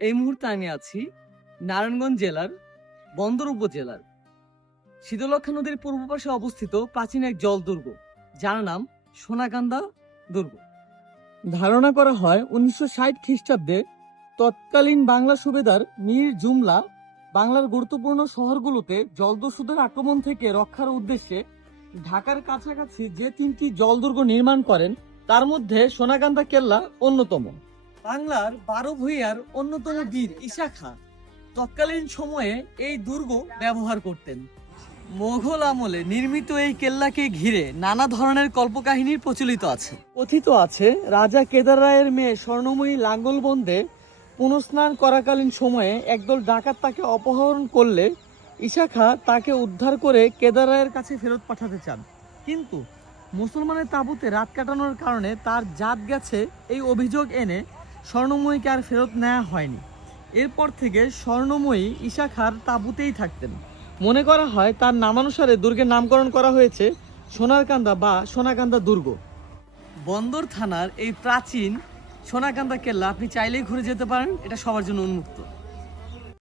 এই মুহূর্তে আমি আছি নারায়ণগঞ্জ জেলার বন্দর উপজেলার শীতলক্ষ্যা নদীর পূর্ব পাশে অবস্থিত প্রাচীন এক জলদুর্গ, যার নাম সোনাকান্দা দুর্গ। ধারণা করা হয় 1960 খ্রিস্টাব্দে তৎকালীন বাংলা সুবেদার মীর জুমলা বাংলার গুরুত্বপূর্ণ শহরগুলোতে জলদস্যুদের আক্রমণ থেকে রক্ষার উদ্দেশ্যে ঢাকার কাছাকাছি যে 3টি জলদুর্গ নির্মাণ করেন, তার মধ্যে সোনাকান্দা কেল্লা অন্যতম। বাংলার 12 ভূঁইয়ার অন্যতম বীর ঈশা খাঁ তৎকালীন সময়ে এই দুর্গ ব্যবহার করতেন। মোগল আমলে নির্মিত এই কেল্লাকে ঘিরে নানা ধরনের কল্পকাহিনীর প্রচলিত আছে। কথিত আছে, রাজা কেদার রায়ের মেয়ে স্বর্ণময়ী লাঙ্গলবন্দে পুনঃস্নান করাকালীন সময়ে একদল ডাকাত তাকে অপহরণ করলে ঈশা খাঁ তাকে উদ্ধার করে কেদার রায়ের কাছে ফেরত পাঠাতে চান, কিন্তু মুসলমানের তাঁবুতে রাত কাটানোর কারণে তার জাত গেছে এই অভিযোগ এনে স্বর্ণময়ীকে আর ফেরত নেওয়া হয়নি। এরপর থেকে স্বর্ণময়ী ঈশা খাঁর তাঁবুতেই থাকতেন। মনে করা হয় তার নামানুসারে দুর্গের নামকরণ করা হয়েছে সোনারকান্দা বা সোনাকান্দা দুর্গ। বন্দর থানার এই প্রাচীন সোনাকান্দা কেল্লা আপনি চাইলেই ঘুরে যেতে পারেন, এটা সবার জন্য উন্মুক্ত।